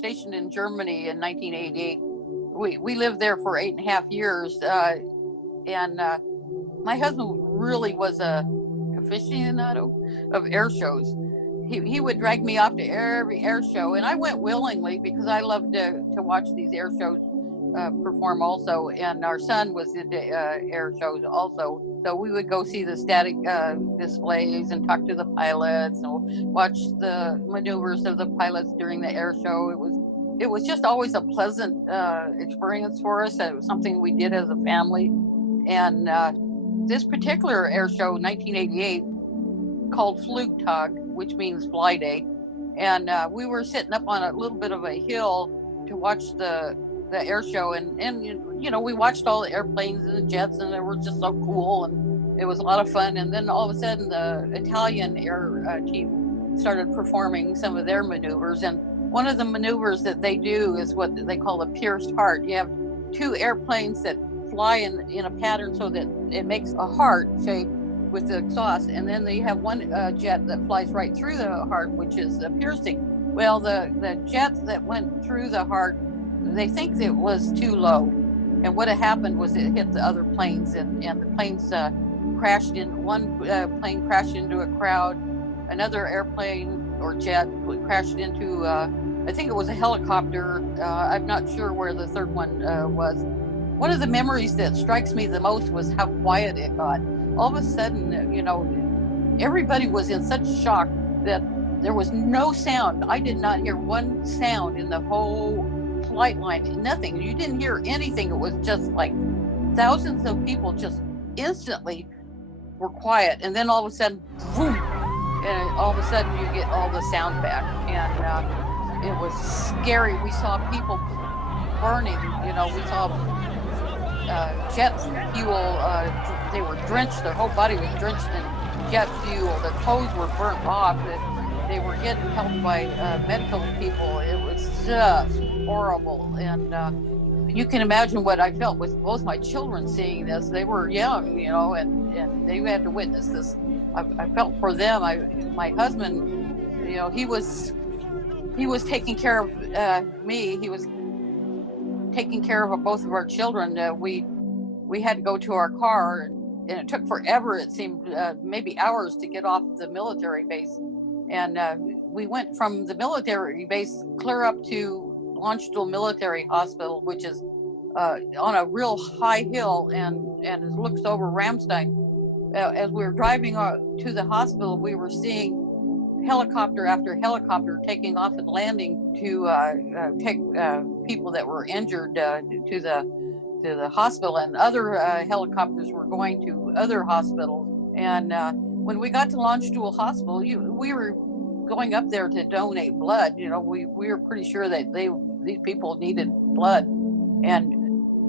stationed in Germany in 1988. We lived there for 8.5 years, and my husband really was a aficionado of air shows. He would drag me off to every air show, and I went willingly because I loved to watch these air shows perform also. And our son was into air shows also, so we would go see the static displays and talk to the pilots and watch the maneuvers of the pilots during the air show. It was just always a pleasant experience for us. It was something we did as a family. And this particular air show, 1988, called Flugtag, which means fly day. And we were sitting up on a little bit of a hill to watch the air show. And we watched all the airplanes and the jets, and they were just so cool. And it was a lot of fun. And then all of a sudden, the Italian air team started performing some of their maneuvers. And one of the maneuvers that they do is what they call a pierced heart. You have two airplanes that fly in a pattern so that it makes a heart shape with the exhaust, and then they have one jet that flies right through the heart, which is a piercing. Well, the jet that went through the heart, they think it was too low, and what had happened was it hit the other planes, and the planes crashed in. One plane crashed into a crowd, another airplane or jet crashed into I think it was a helicopter. I'm not sure where the third one was. One of the memories that strikes me the most was how quiet it got. All of a sudden, everybody was in such shock that there was no sound. I did not hear one sound in the whole flight line, nothing. You didn't hear anything. It was just like thousands of people just instantly were quiet. And then all of a sudden, boom, and all of a sudden you get all the sound back. And it was scary. We saw people burning, we saw jet fuel. They were drenched. Their whole body was drenched in jet fuel. Their clothes were burnt off. They were getting helped by medical people. It was just horrible. And you can imagine what I felt with both my children seeing this. They were young, and they had to witness this. I felt for them. My husband, he was taking care of me. He was taking care of both of our children. We had to go to our car, and it took forever. It seemed maybe hours to get off the military base. And we went from the military base clear up to Longstool Military Hospital, which is on a real high hill and it looks over RAMSTEIN. As we were driving to the hospital, we were seeing helicopter after helicopter taking off and landing to take people that were injured to the hospital, and other helicopters were going to other hospitals. And when we got to Longstool Hospital, we were going up there to donate blood. We were pretty sure that these people needed blood, and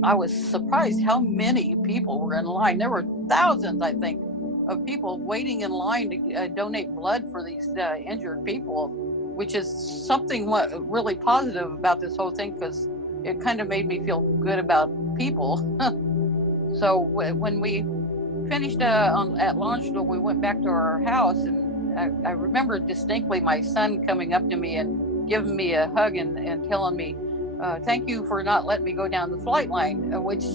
I was surprised how many people were in line. There were thousands, I think, of people waiting in line to donate blood for these injured people, which is something really positive about this whole thing, because it kind of made me feel good about people. So when we finished at Longstool, we went back to our house, and I remember distinctly my son coming up to me and giving me a hug and telling me, thank you for not letting me go down the flight line, which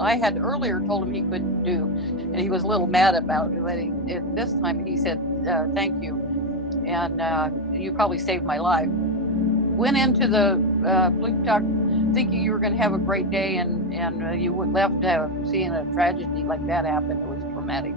I had earlier told him he couldn't do, and he was a little mad about it. But this time he said, thank you, and you probably saved my life. Went into the Flugtag thinking you were going to have a great day, and you left seeing a tragedy like that happen. It was traumatic.